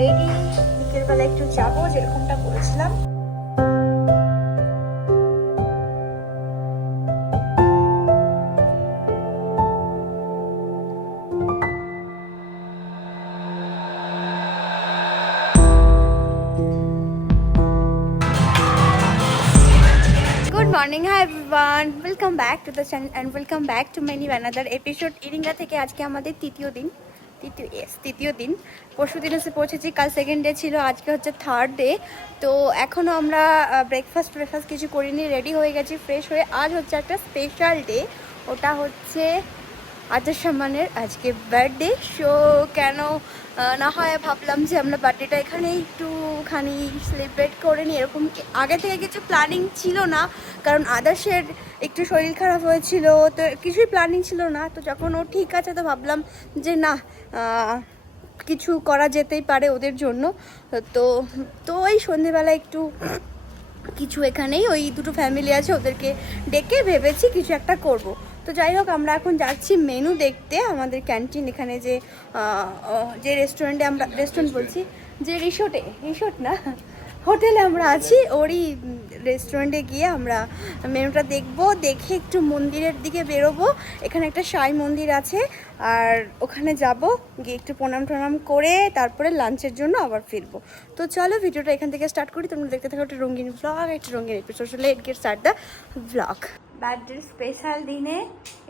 Ready, বিকেলবেলা একটু যাবো যেরকমটা বলেছিলাম। Good morning, hi everyone. Welcome back to the channel and welcome back to many another episode. ইরিঙ্গা থেকে আজকে আমাদের তৃতীয় দিন। পরশু দিন এসে পৌঁছেছি, কাল সেকেন্ড ডে ছিল, আজকে হচ্ছে থার্ড ডে। তো এখনও আমরা ব্রেকফাস্ট কিছু করিনি, রেডি হয়ে গেছি ফ্রেশ হয়ে। আজ হচ্ছে একটা স্পেশাল ডে, ওটা হচ্ছে আজাদ সামানের আজকে বার্থডে। সো কেন না হয় ভাবলাম যে আমরা বার্থডেটা এখানে একটুখানি সেলিব্রেট করে নিই। এরকম আগে থেকে কিছু প্ল্যানিং ছিল না, কারণ আদার্সের একটু শরীর খারাপ হয়েছিল, তো কিছুই প্ল্যানিং ছিল না। তো যখন ও ঠিক আছে তো ভাবলাম যে না, কিছু করা যেতেই পারে ওদের জন্য। তো ওই সন্ধেবেলা একটু কিছু এখানেই ওই দুটো ফ্যামিলি আছে, ওদেরকে ডেকে ভেবেছি কিছু একটা করব। তো যাই হোক, আমরা এখন যাচ্ছি মেনু দেখতে আমাদের ক্যান্টিন, এখানে যে রেস্টুরেন্টে আমরা, রেস্টুরেন্ট বলছি যে রিসোর্ট না, হোটেলে আমরা আছি, ওরই রেস্টুরেন্টে গিয়ে আমরা মেনুটা দেখে একটু মন্দিরের দিকে বেরোবো। এখানে একটা সাই মন্দির আছে, আর ওখানে যাব, গিয়ে একটু প্রণাম করে তারপরে লাঞ্চের জন্য আবার ফিরবো। তো চলো ভিডিওটা এখান থেকে স্টার্ট করি, তোমরা দেখতে থাকো একটা রঙিন ব্লগ, একটা রঙিন episode. Let get start the blog. বার্থডের স্পেশাল দিনে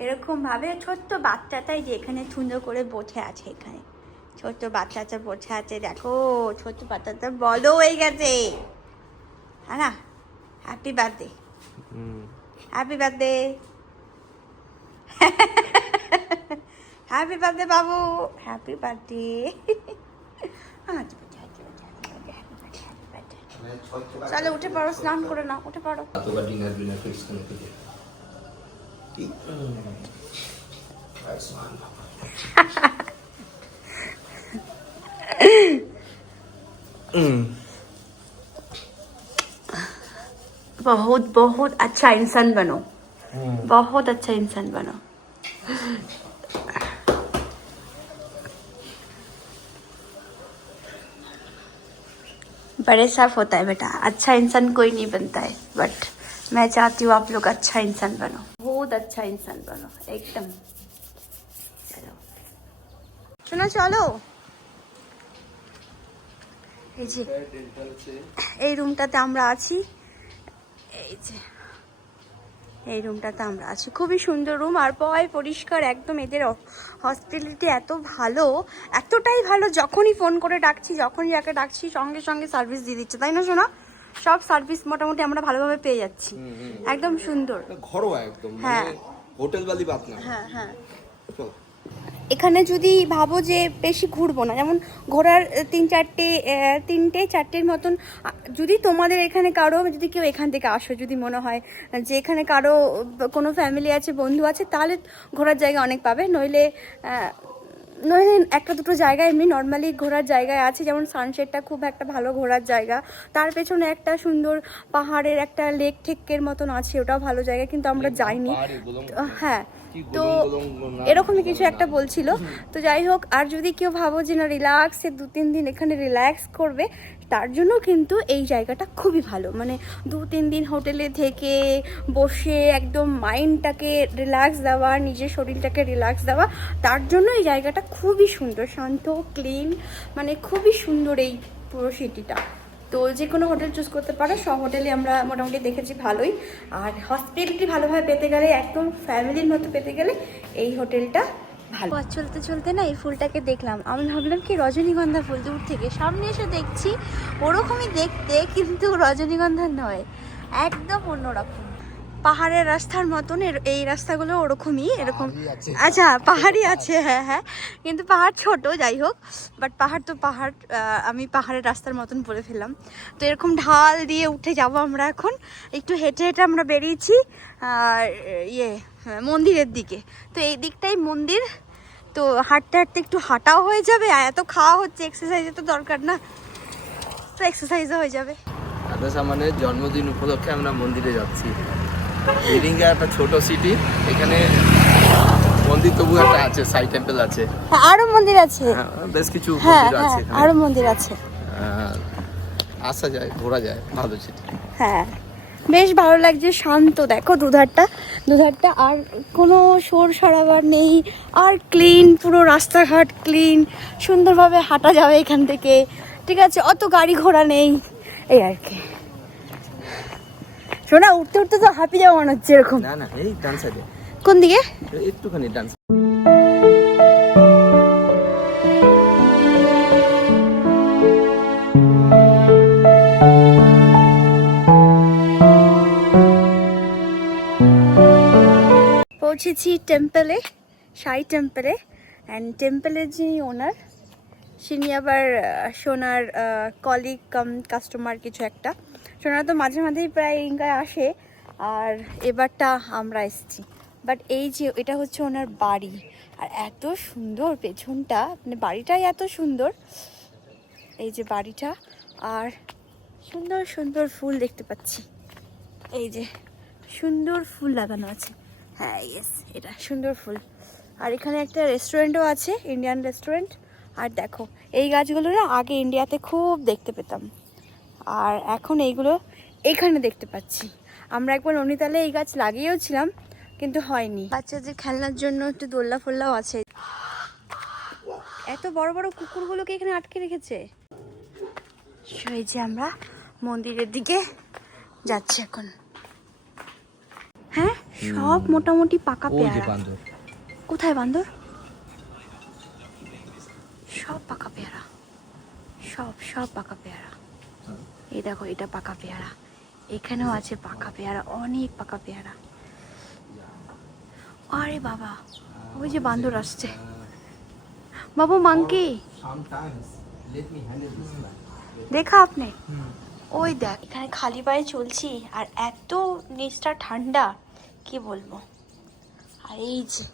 এরকমভাবে ছোট্ট বাচ্চাটাই যে এখানে সুন্দর করে বসে আছে, এখানে ছোট্ট বাচ্চাটা বসে আছে, দেখো ছোট্ট বাচ্চাটা বড় হয়ে গেছে, হ্যাঁ না? Happy birthday, happy birthday, happy birthday বাবু, হ্যাপি বার্থডে। চলো উঠে পড়ো, স্নান করে নাও, উঠে পড়ো। बहुत अच्छा इंसान बनो, बहुत अच्छा इंसान बनो। बड़े साफ होता है बेटा, अच्छा इंसान कोई नहीं बनता है, बट मैं चाहती हूँ आप लोग अच्छा इंसान बनो, बहुत अच्छा इंसान बनो एकदम। चलो শোনা, চলো। এই যে এই রুমটাতে আমরা আছি, এই রুমটাতে আমরা আছি, খুবই সুন্দর রুম, আর পরিষ্কার একদম। এদের হসপিটালিটি এত ভালো, এতটাই ভালো, যখনই ফোন করে ডাকছি, যখনই যাকে ডাকছি সঙ্গে সঙ্গে সার্ভিস দিয়ে দিচ্ছে, তাই না শোনা? সব সার্ভিস মোটামুটি আমরা ভালোভাবে পেয়ে যাচ্ছি, একদম সুন্দর, ঘরোয়া একদম, হ্যাঁ, হোটেল বালি বাত না। হ্যাঁ হ্যাঁ। এখানে যদি ভাবো যে বেশি ঘুরবো না, যেমন ঘোরার তিনটে চারটের মতন, যদি তোমাদের এখানে কারো, যদি কেউ এখান থেকে আসো, যদি মনে হয় যে এখানে কারো কোনো ফ্যামিলি আছে, বন্ধু আছে, তাহলে ঘোরার জায়গা অনেক পাবে। নইলে একটা দুটো জায়গায় এমনি নর্মালি ঘোরার জায়গায় আছে, যেমন সানসেটটা খুব একটা ভালো ঘোরার জায়গা, তার পেছনে একটা সুন্দর পাহাড়ের একটা লেক ঠেকের মতন আছে, ওটাও ভালো জায়গা, কিন্তু আমরা যাইনি। হ্যাঁ, তো এরকমই কিছু একটা বলছিল। তো যাই হোক, আর যদি কেউ ভাবো যে না রিল্যাক্সে 2-3 দিন এখানে রিল্যাক্স করবে, তার জন্য কিন্তু এই জায়গাটা খুবই ভালো। মানে 2-3 দিন হোটেলে থেকে বসে একদম মাইন্ডটাকে রিল্যাক্স দেওয়া, নিজের শরীরটাকে রিল্যাক্স দেওয়া, তার জন্য এই জায়গাটা খুবই সুন্দর, শান্ত, ক্লিন, মানে খুবই সুন্দর এই পুরো সিটিটা। তো যে কোনো হোটেল চুজ করতে পারো, সব হোটেলে আমরা মোটামুটি দেখেছি ভালোই। আর হসপিটালিটি ভালোভাবে পেতে গেলে, একদম ফ্যামিলির মতো পেতে গেলে এই হোটেলটা ভালো। চলতে চলতে না এই ফুলটাকে দেখলাম, আমি ভাবলাম কি রজনীগন্ধা ফুল, দূর থেকে সামনে এসে দেখছি ওরকমই দেখতে, কিন্তু রজনীগন্ধা নয়, একদম অন্যরকম, পাহাড়ের রাস্তার মতন। এই রাস্তাগুলো ওরকমই, এরকম, আচ্ছা পাহাড়ই আছে, হ্যাঁ হ্যাঁ, কিন্তু পাহাড় ছোট, যাই হোক, বাট পাহাড় তো পাহাড়, আমি পাহাড়ের রাস্তার মতন বলে ফেললাম। তো এরকম ঢাল দিয়ে উঠে যাব আমরা, এখন একটু হেঁটে হেঁটে আমরা বেরিয়েছি মন্দিরের দিকে। তো এই দিকটাই মন্দির, তো হাঁটতে হাঁটতে একটু হাঁটাও হয়ে যাবে, আর এত খাওয়া হচ্ছে, এক্সারসাইজের তো দরকার না, তো এক্সারসাইজও হয়ে যাবে। আদার সামানের জন্মদিন উপলক্ষে আমরা মন্দিরে যাচ্ছি। ইরিঙ্গা একটা ছোট সিটি, এখানে মন্দির তবু একটা আছে, সাই টেম্পল আছে। হ্যাঁ, আরো মন্দির আছে। হ্যাঁ, বেশ কিছু হ্যাঁ মন্দির হ্যাঁ, আছে এখানে। আরো মন্দির আছে। আসা যায়, ঘোরা যায়, ভালো সেটা। হ্যাঁ, বেশ ভালো লাগছে, শান্ত। দেখো দুধারটা আর কোনো শোর শরাবার নেই, আর ক্লিন, পুরো রাস্তাঘাট ক্লিন, সুন্দরভাবে হাঁটা যাবে এখান থেকে, ঠিক আছে, অত গাড়ি ঘোড়া নেই, এই আর কি। শোনা, উঠতে উঠতে তো হাঁপি যাওয়া মনে হচ্ছে এরকম। না না, এই ডান সাইডে। কোন দিকে? একটুখানি ডান। পৌঁছেছি টেম্পলে, সাই টেম্পলে। অ্যান্ড টেম্পলের যে ওনার, তিনি আবার সোনার কলিগ কাম কাস্টমার কিছু একটা। সোনা তো মাঝে মাঝেই প্রায় ইঙ্গায় আসে, আর এবারটা আমরা এসেছি। বাট এই যে এটা হচ্ছে ওনার বাড়ি, আর এত সুন্দর পেছনটা, মানে বাড়িটাই এত সুন্দর। এই যে বাড়িটা, আর সুন্দর সুন্দর ফুল দেখতে পাচ্ছি, এই যে সুন্দর ফুল লাগানো আছে। হ্যাঁ ইয়েস, এটা সুন্দর ফুল। আর এখানে একটা রেস্টুরেন্টও আছে, ইন্ডিয়ান রেস্টুরেন্ট। আর দেখো এই গাছগুলো না আগে ইন্ডিয়াতে খুব দেখতে পেতাম, আর এখন এইগুলো এখানে দেখতে পাচ্ছি। আমরা একবার নৈনিতালে এই গাছ লাগিয়েওছিলাম, কিন্তু হয়নি। বাচ্চাদের খেলনার জন্য একটু দোল্লা ফোল্লাও আছে। এত বড় বড় কুকুরগুলোকে এখানে আটকে রেখেছে। এই যে আমরা মন্দিরের দিকে যাচ্ছি এখন। হ্যাঁ, সব মোটামুটি পাকা পেয়ারা। কোথায় বান্দর? সব পাকা পেয়ারা, সব পাকা পেয়ারা। এই দেখো, এটা পাকা পেয়ারা, এখানেও আছে পাকা পেয়ারা, অনেক পাকা পেয়ারা। আরে বাবা, ওই যে বান্দর আসছে। বাবু মাংকি দেখা আপনি? ওই দেখ, এখানে খালি পায়ে চলছি, আর এত নিচটা ঠান্ডা, কি বলবো। আর এই যে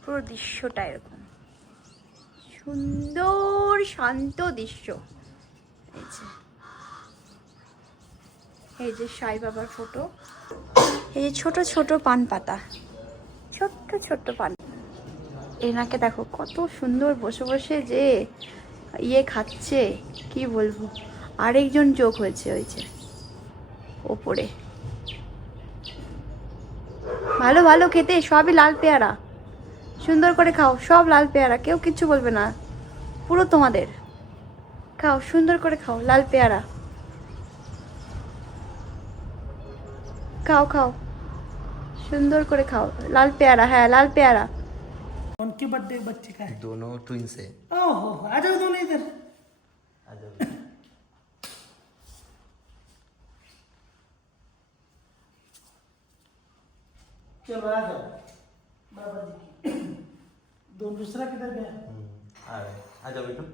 পুরো দৃশ্যটা এরকম সুন্দর শান্ত দৃশ্য। এই যে সাই বাবার ফটো, এই যে ছোট ছোট পান পাতা, ছোট্ট ছোট্ট পান। এনাকে দেখো কত সুন্দর বসে বসে যে ইয়ে খাচ্ছে, কি বলবো। আরেকজন যোগ হয়েছে ওই যে ওপরে। ভালো ভালো খেতে, সবই লাল পেয়ারা, সুন্দর করে খাও, সব লাল পেয়ারা, কেউ কিচ্ছু বলবে না, পুরো তোমাদের। খাও, সুন্দর করে খাও, লাল পেয়ারা খাও, খাও সুন্দর করে খাও, লাল পেয়ারা। হ্যাঁ, लाल पेयारा। उनके बर्थडे बच्चे का है। दोनों ट्विंस है। ओहो, आ जाओ दोनों इधर। चलो आ जाओ बाबा जी की। दो दूसरा किधर गया? आ जाओ बेटू।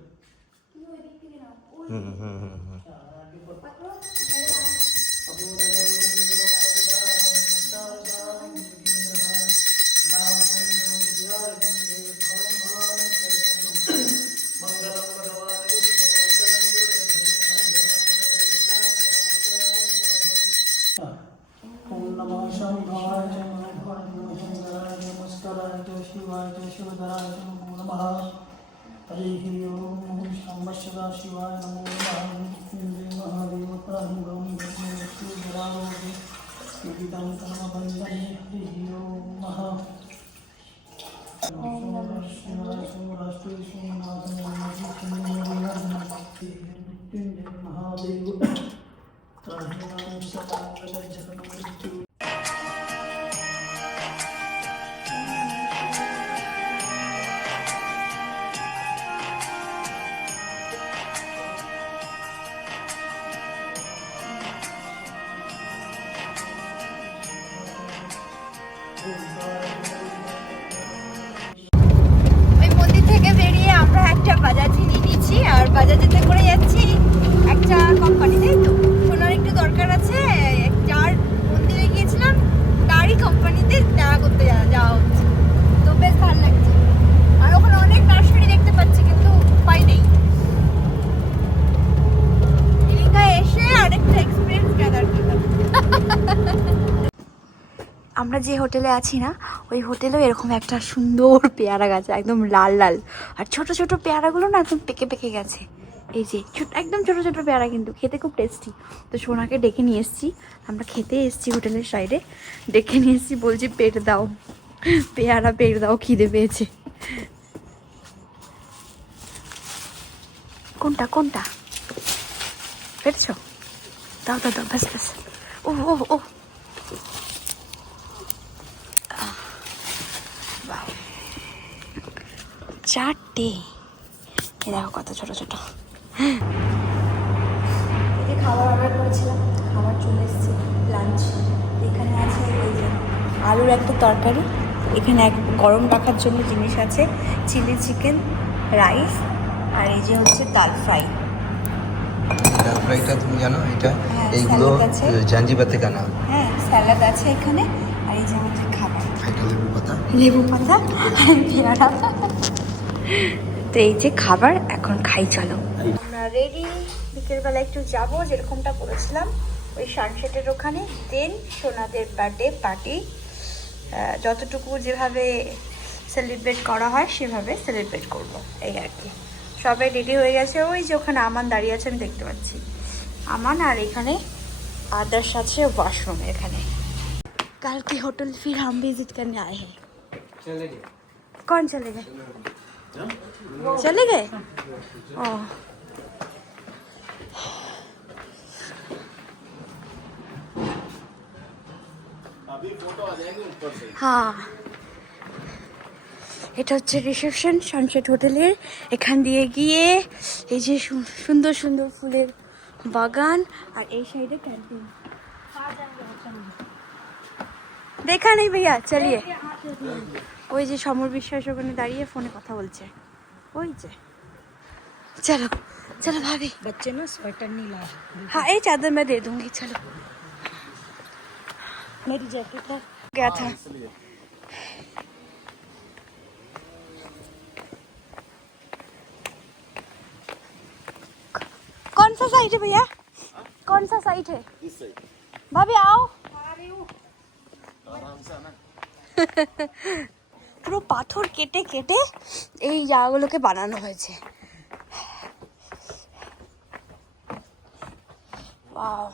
ओम नमः शंभवाय जय महाभवाय नमः शंकराय जय नमस्काराय जय शिवाय जय शिवधराय नमो नमः। हरिः ओम शंभ सदा शिवाय नमो नमः। मृत्युंजय महादेव परं गौं विष्णुधरावते विदितं कर्मबन्धने। हरिः ओम नमः। ओम नमः शिवाय सोमराष्ट्रे सोमनाथं मृत्युंजय महादेव त्राहिमां सदा जगन्मृत्यु। ওই মন্দির থেকে বেরিয়ে আমরা একটা বাজাজে নিয়ে নিয়েছি, আর বাজাজেতে করে যাচ্ছি একটা কোম্পানিতে। তো সোনার একটু দরকার আছে, যার মন্দিরে গিয়েছিলাম তারই কোম্পানিতে দেখা করতে যাওয়া হচ্ছে। তো বেশ ভালো লাগছে, আর ওখানে অনেক নার্সারি দেখতে পাচ্ছি, কিন্তু উপায় নেই। এলাকায় এসে আরেকটা এক্সপিরিয়েন্স গ্যাদার করলাম। আমরা আমরা যে হোটেলে আছি না, ওই হোটেলেও এরকম একটা সুন্দর পেয়ারা গাছ, একদম লাল লাল, আর ছোট ছোট পেয়ারাগুলো না একদম পেকে পেকে গেছে। এই যে একদম ছোট ছোট পেয়ারা, কিন্তু খেতে খুব টেস্টি। তো সোনাকে ডেকে নিয়ে এসেছি, আমরা খেতে এসেছি হোটেলের সাইডে, ডেকে নিয়ে এসেছি, বলছি পেট দাও, পেয়ারা পেট দাও, খিদে পেয়েছে। কোনটা কোনটা পেয়েছো? দাও দাও দাও, ব্যাস ব্যাস। ও ও ও, চারটে, এ দেখো কত ছোট ছোট। এই যে খাবার অর্ডার করেছিলাম, খাবার চলে এসেছে, লাঞ্চ। এখানে আছে এই যে আলুর একটা তরকারি, এখানে এক গরম রাখার জন্য জিনিস আছে, চিলি চিকেন, রাইস, আর এই যে হচ্ছে ডাল ফ্রাই। ডাল ফ্রাইটা তুমি জানো এটা? হ্যাঁ, এইগুলো স্যালাড আছে। জাঞ্জিবার থেকে আনা। হ্যাঁ, স্যালাড আছে এখানে, আর এই যে আমাদের খাবার, এটা লেবু পাতা। লেবু পাতা আর পেয়ারা। তো এই যে খাবার, এখন খাই চলো। আমরা রেডি, বিকেলবেলা একটু যাব, যেরকমটা করেছিলাম ওই সানসেটের ওখানে, দেন সোনাদের বার্থডে পার্টি, যতটুকু যেভাবে সেলিব্রেট করা হয় সেভাবে সেলিব্রেট করব, এই আর কি। সবাই রেডি হয়ে গেছে, ওই যে ওখানে আমান দাঁড়িয়ে আছে, আমি দেখতে পাচ্ছি আমান, আর এখানে আদার্স আছে ওয়াশরুমে এখানে। कल के होटल फिर हम विजिट करने आए हैं। चले गए। कौन चले गए? चले गए? ओह, अभी फोटो आ जाएंगे ऊपर से। हाँ, এটা হচ্ছে রিসেপশন সানসেট হোটেলের। এখান দিয়ে গিয়ে এই যে সুন্দর সুন্দর ফুলের বাগান, আর এই সাইডে ক্যান্টিন। দেখা নেই ভাইয়া, চলিয়ে। ওই যে সমর বিশ্বাস ওখানে দাঁড়িয়ে ফোনে কথা বলছে, ওই যে। चलो चलो भाभी, बच्चे ना स्वेटर नहीं लाए। हाँ ये चादर मैं दे दूंगी, चलो। मेरी जैकेट है। गया था। कौन सा साइट है भैया? कौन सा साइट है? इस साइड। भाभी आओ। आराम से आना। পুরো পাথর কেটে কেটে এই জায়গাগুলোকে বানানো হয়েছে। वाओ,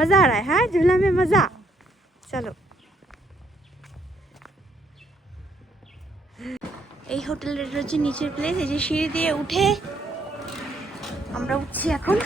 मजा आ रहा है? हाँ, झूला में मजा। चलो, এই হোটেলের হচ্ছে নিচের প্লেস, এই যে সিঁড়ি দিয়ে উঠে আমরা উঠছি এখন।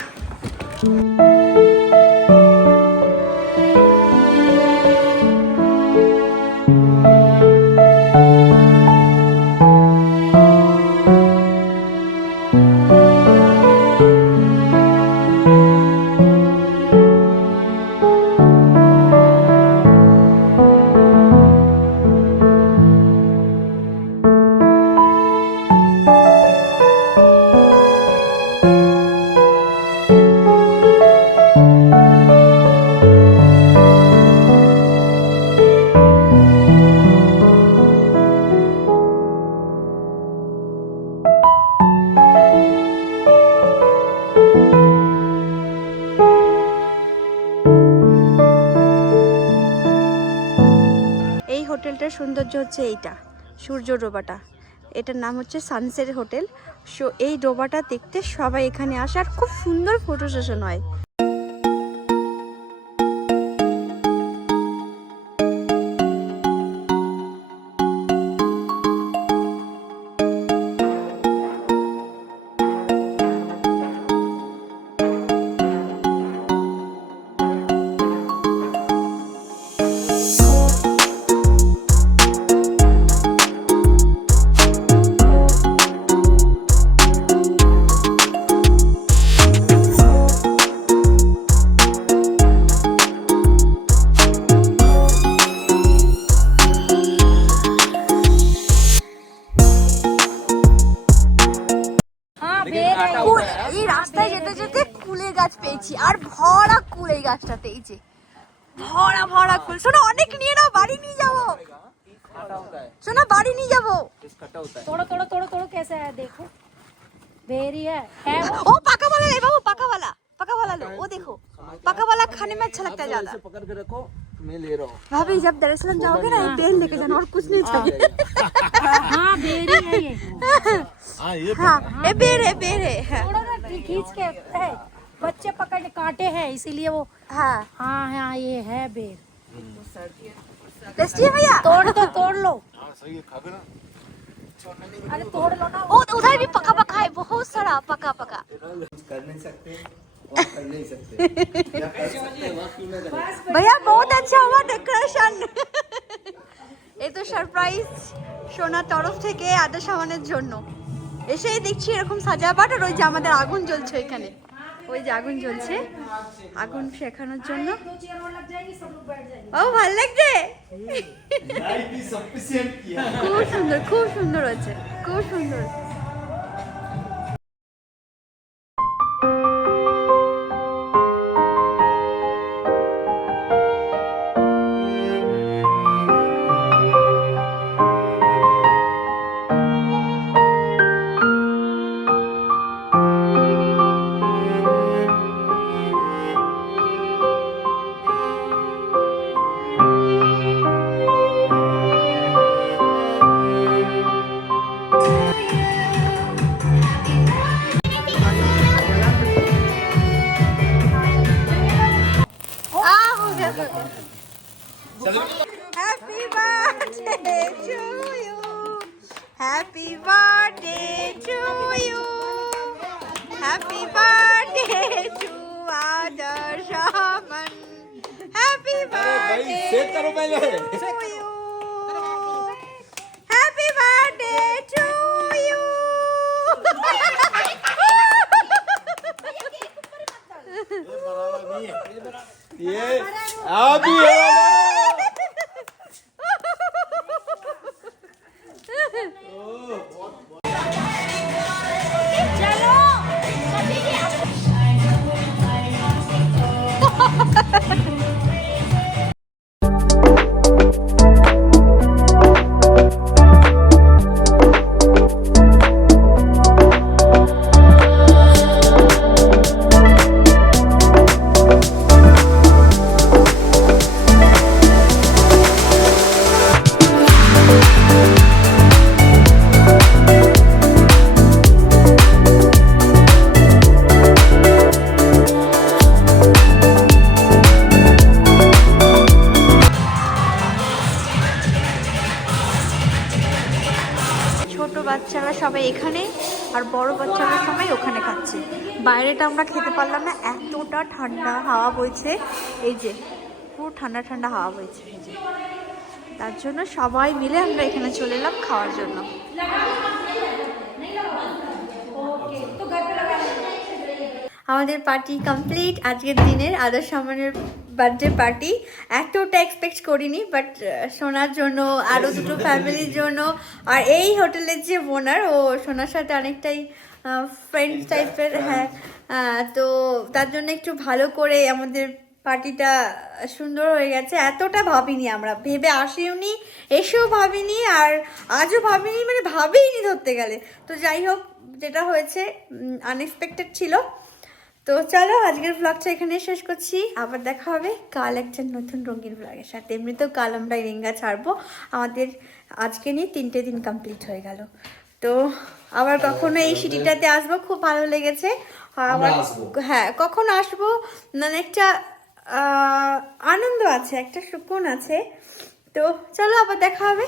হোটেলটার সৌন্দর্য হচ্ছে এইটা, সূর্য ডোবাটা। এটার নাম হচ্ছে সানসেট হোটেল। সো এই ডোবাটা দেখতে সবাই এখানে আসে, আর খুব সুন্দর ফটো সেশন হয়। এই রাস্তায় যেতে যেতে কুলের গাছ পেয়েছি, আর ভরা কুল এই গাছটাতে, এই যে ভরা ভরা কুল। শোনো, অনেক নিয়ে নাও, বাড়ি নিয়ে যাবো। শোনো, বাড়ি নিয়ে যাবো। तोड़ो तोड़ो तोड़ो तोड़ो, कैसा है देखो। बेरी है ओ पका वाला ले बाबू, पका वाला लो। वो देखो पका वाला खाने में अच्छा लगता है ज्यादा। पकड़ के रखो, मैं ले रहा हूँ। भाभी जब दरअसल जाओगे ना, एक बेल लेके जाना और कुछ नहीं चाहिए। हाँ बेरी है ये। हाँ ये बेर है हाँ। थोड़ा ना खींच के है, बच्चे पकड़ काटे हैं इसीलिए वो। हाँ हाँ हाँ ये है बेर। टेस्टी है भैया। तोड़ लो। अरे तोड़ लो ना। ओ उधर भी पका पका है, बहुत सारा पका पका। कर नहीं सकते और कर नहीं सकते, क्या कर सकते वहाँ क्यों ना करें। भैया बहुत अच्छा हुआ डेकोरेशन। এই তো সারপ্রাইজ সোনার তরফ থেকে আদা সামানের জন্য। এসেই দেখছি এরকম সাজাবাট, আর ওই যে আমাদের আগুন জ্বলছে ওইখানে, ওই যে আগুন জ্বলছে, আগুন শেখানোর জন্য। ও ভালো লাগছে, খুব সুন্দর হয়েছে, খুব সুন্দর। Happy birthday to you. Happy birthday to you. Happy birthday to Adarsh Aman. Happy birthday to you. Happy birthday to you. ये अभी है ছোট বাচ্চারা সবাই এখানে আর বড় বাচ্চারা সবাই ওখানে খাচ্ছে। বাইরেটা আমরা খেতে পারলাম না, এতটা ঠান্ডা হাওয়া বইছে, এই যে পুরো ঠান্ডা ঠান্ডা হাওয়া বইছে, এই যে তার জন্য সবাই মিলে আমরা এখানে চলে এলাম খাওয়ার জন্য। আমাদের পার্টি কমপ্লিট, আজকের দিনের আদর্শ সামানের বার্থডে পার্টি। এতটা এক্সপেক্ট করিনি, বাট সোনার জন্য, আরও দুটো ফ্যামিলির জন্য, আর এই হোটেলের যে ওনার, ও সোনার সাথে অনেকটাই ফ্রেন্ড টাইপের, হ্যাঁ, তো তার জন্য একটু ভালো করে আমাদের পার্টিটা সুন্দর হয়ে গেছে। এতটা ভাবিনি, আমরা ভেবে আসিওনি, এসেও ভাবিনি, আর আজও ভাবিনি, মানে ভাবিনি ধরতে গেলে। তো যাই হোক, যেটা হয়েছে আনএক্সপেক্টেড ছিল। তো চলো আজকের ব্লগটা এখানে শেষ করছি, আবার দেখা হবে কাল একটা নতুন রঙিন ব্লগের সাথে। এমনিতেও কাল আমরা রেঙ্গা ছাড়বো, আমাদের আজকে নিয়ে 3টে দিন কমপ্লিট হয়ে গেল। তো আবার কখনো এই সিটিটাতে আসবো, খুব ভালো লেগেছে। আবার হ্যাঁ কখনো আসবো, মানে একটা আনন্দ আছে, একটা সুকুন আছে। তো চলো আবার দেখা হবে।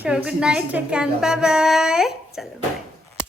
So good night, take care, bye bye, চলো বাই।